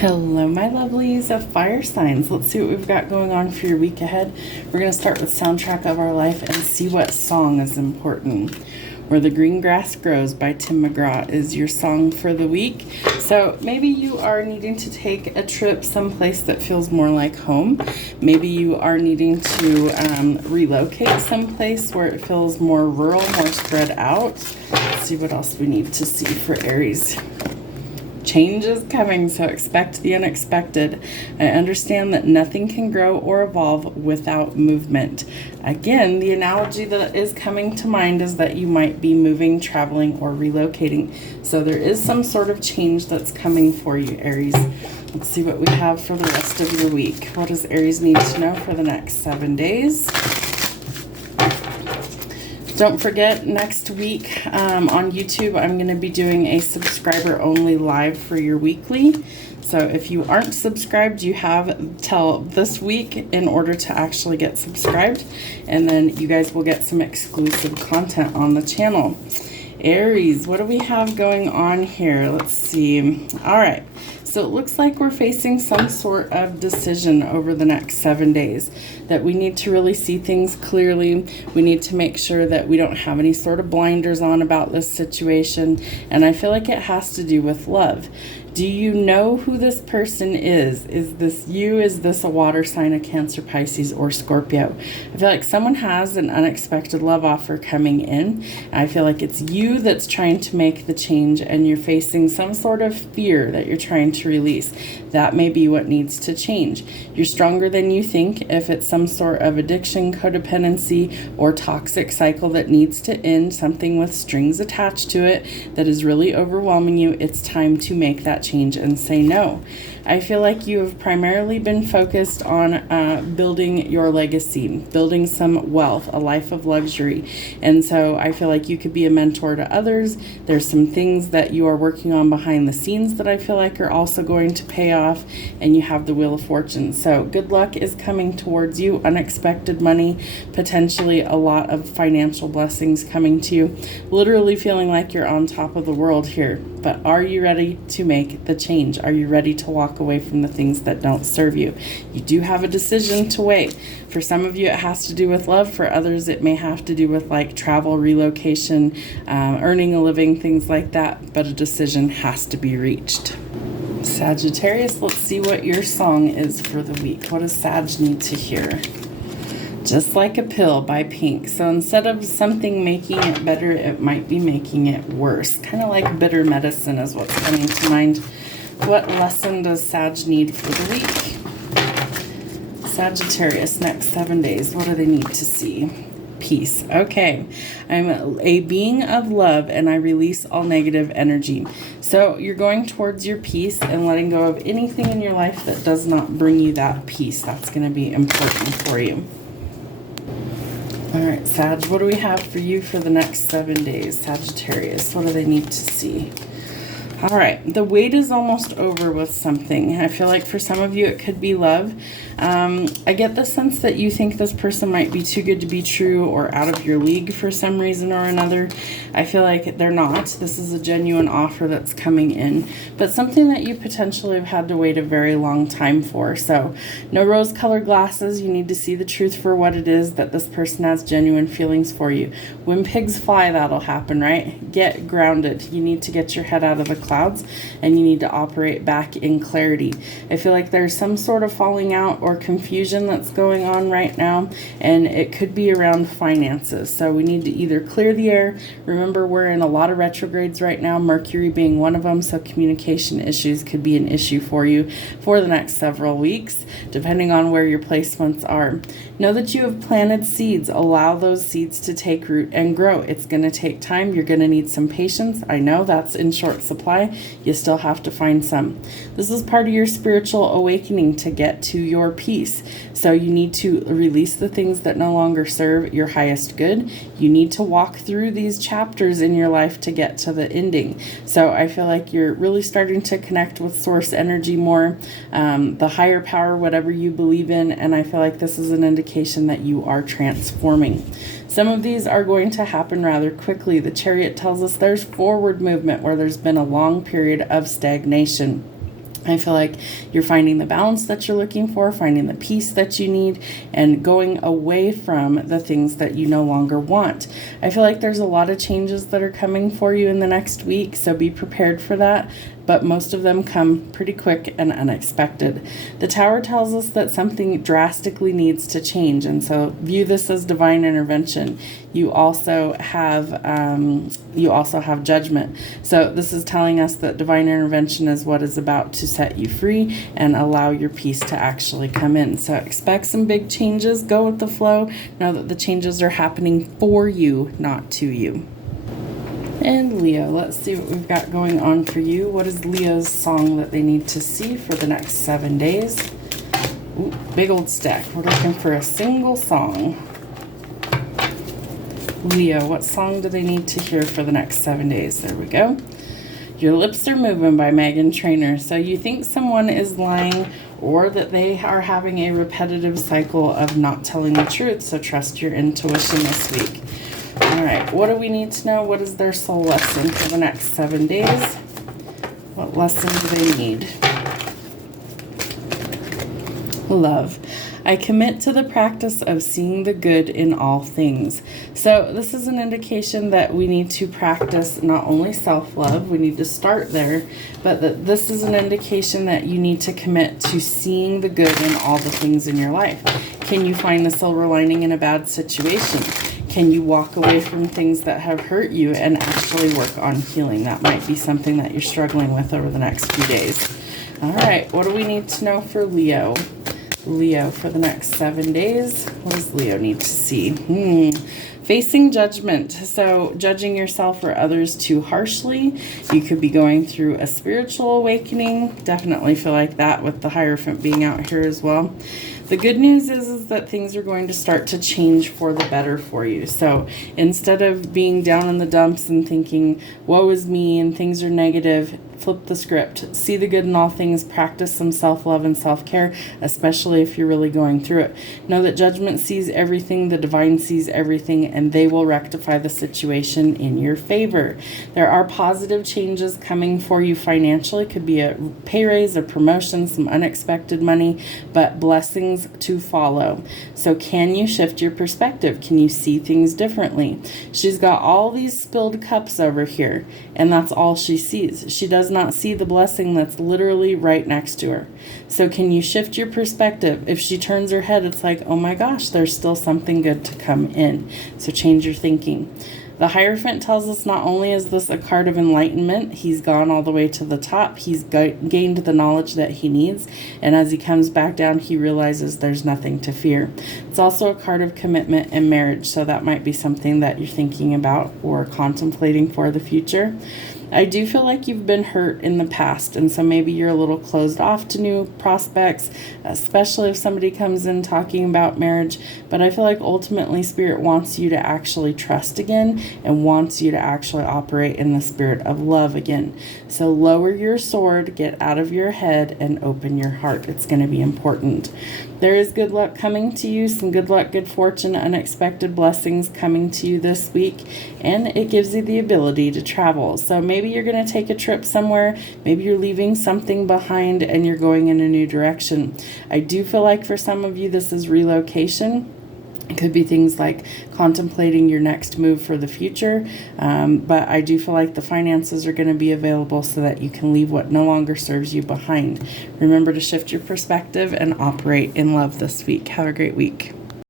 Hello, my lovelies of fire signs. Let's see what we've got going on for your week ahead. We're going to start with Soundtrack of Our Life and see what song is important. Where the Green Grass Grows by Tim McGraw is your song for the week. So maybe you are needing to take a trip someplace that feels more like home. Maybe you are needing to relocate someplace where it feels more rural, more spread out. Let's see what else we need to see for Aries. Change is coming, so expect the unexpected. I understand that nothing can grow or evolve without movement. Again, the analogy that is coming to mind is that you might be moving, traveling, or relocating. So there is some sort of change that's coming for you, Aries. Let's see what we have for the rest of your week. What does Aries need to know for the next 7 days? Don't forget, next week on YouTube, I'm going to be doing a subscriber-only live for your weekly. So if you aren't subscribed, you have till this week in order to actually get subscribed. And then you guys will get some exclusive content on the channel. Aries, what do we have going on here? Let's see. All right. So it looks like we're facing some sort of decision over the next 7 days, that we need to really see things clearly. We need to make sure that we don't have any sort of blinders on about this situation. And I feel like it has to do with love. Do you know who this person is? Is this you? Is this a water sign, a Cancer, Pisces, or Scorpio? I feel like someone has an unexpected love offer coming in. I feel like it's you that's trying to make the change, and you're facing some sort of fear that you're trying to release. That may be what needs to change. You're stronger than you think. If it's some sort of addiction, codependency, or toxic cycle that needs to end, something with strings attached to it that is really overwhelming you, it's time to make that change and say no. I feel like you have primarily been focused on building your legacy, building some wealth, a life of luxury. And so I feel like you could be a mentor to others. There's some things that you are working on behind the scenes that I feel like are also going to pay off, and you have the Wheel of Fortune. So good luck is coming towards you, unexpected money, potentially a lot of financial blessings coming to you, literally feeling like you're on top of the world here. But are you ready to make the change? Are you ready to walk away from the things that don't serve you? You do have a decision to weigh. For some of you, it has to do with love. For others, it may have to do with like travel, relocation, earning a living, things like that. But a decision has to be reached. Sagittarius, let's see what your song is for the week. What does Sag need to hear? Just Like a Pill by Pink. So instead of something making it better, it might be making it worse. Kind of like bitter medicine is what's coming to mind. What lesson does Sag need for the week? Sagittarius, next 7 days. What do they need to see? Peace. Okay. I'm a being of love, and I release all negative energy. So you're going towards your peace and letting go of anything in your life that does not bring you that peace. That's going to be important for you. All right, Sag, what do we have for you for the next 7 days? Sagittarius, what do they need to see? All right, the wait is almost over with something. I feel like for some of you, it could be love. I get the sense that you think this person might be too good to be true or out of your league for some reason or another. I feel like they're not. This is a genuine offer that's coming in, but something that you potentially have had to wait a very long time for. So no rose-colored glasses. You need to see the truth for what it is, that this person has genuine feelings for you. When pigs fly, that'll happen, right? Get grounded. You need to get your head out of the clouds, and you need to operate back in clarity. I feel like there's some sort of falling out or confusion that's going on right now, and it could be around finances. So we need to either clear the air. Remember, we're in a lot of retrogrades right now, Mercury being one of them, so communication issues could be an issue for you for the next several weeks, depending on where your placements are. Know that you have planted seeds. Allow those seeds to take root and grow. It's going to take time. You're going to need some patience. I know that's in short supply. You still have to find some. This is part of your spiritual awakening to get to your peace. So you need to release the things that no longer serve your highest good. You need to walk through these chapters in your life to get to the ending. So I feel like you're really starting to connect with source energy more, the higher power, whatever you believe in. And I feel like this is an indication that you are transforming. Some of these are going to happen rather quickly. The Chariot tells us there's forward movement where there's been a long period of stagnation. I feel like you're finding the balance that you're looking for, finding the peace that you need, and going away from the things that you no longer want. I feel like there's a lot of changes that are coming for you in the next week, so be prepared for that. But most of them come pretty quick and unexpected. The Tower tells us that something drastically needs to change, and so view this as divine intervention. You also have judgment. So this is telling us that divine intervention is what is about to set you free and allow your peace to actually come in. So expect some big changes. Go with the flow. Know that the changes are happening for you, not to you. And Leo, let's see what we've got going on for you. What is Leo's song that they need to see for the next 7 days? Ooh, big old stack. We're looking for a single song. Leo, what song do they need to hear for the next 7 days? There we go. Your Lips Are Moving by Meghan Trainor. So you think someone is lying or that they are having a repetitive cycle of not telling the truth. So trust your intuition this week. All right, what do we need to know? What is their soul lesson for the next 7 days? What lesson do they need? Love. I commit to the practice of seeing the good in all things. So this is an indication that we need to practice not only self-love, we need to start there, but that this is an indication that you need to commit to seeing the good in all the things in your life. Can you find the silver lining in a bad situation? Can you walk away from things that have hurt you and actually work on healing? That might be something that you're struggling with over the next few days. All right, what do we need to know for Leo? Leo for the next 7 days. What does Leo need to see? Facing judgment. So judging yourself or others too harshly. You could be going through a spiritual awakening. Definitely feel like that with the Hierophant being out here as well. The good news is that things are going to start to change for the better for you. So instead of being down in the dumps and thinking, woe is me and things are negative, flip the script. See the good in all things. Practice some self-love and self-care, especially if you're really going through it. Know that judgment sees everything, the divine sees everything, and they will rectify the situation in your favor. There are positive changes coming for you financially. Could be a pay raise, a promotion, some unexpected money, but blessings to follow. So can you shift your perspective? Can you see things differently? She's got all these spilled cups over here, and that's all she sees. She does not see the blessing that's literally right next to her. So can you shift your perspective? If she turns her head, it's like, oh my gosh, there's still something good to come in. So change your thinking. The Hierophant tells us not only is this a card of enlightenment, he's gone all the way to the top, he's gained the knowledge that he needs, and as he comes back down, he realizes there's nothing to fear. It's also a card of commitment and marriage, so that might be something that you're thinking about or contemplating for the future. I do feel like you've been hurt in the past, and so maybe you're a little closed off to new prospects, especially if somebody comes in talking about marriage. But I feel like ultimately Spirit wants you to actually trust again and wants you to actually operate in the spirit of love again. So lower your sword, get out of your head, and open your heart. It's going to be important. There is good luck coming to you, some good luck, good fortune, unexpected blessings coming to you this week, and it gives you the ability to travel. So maybe you're going to take a trip somewhere, maybe you're leaving something behind and you're going in a new direction. I do feel like for some of you this is relocation. It could be things like contemplating your next move for the future, but I do feel like the finances are going to be available so that you can leave what no longer serves you behind. Remember to shift your perspective and operate in love this week. Have a great week.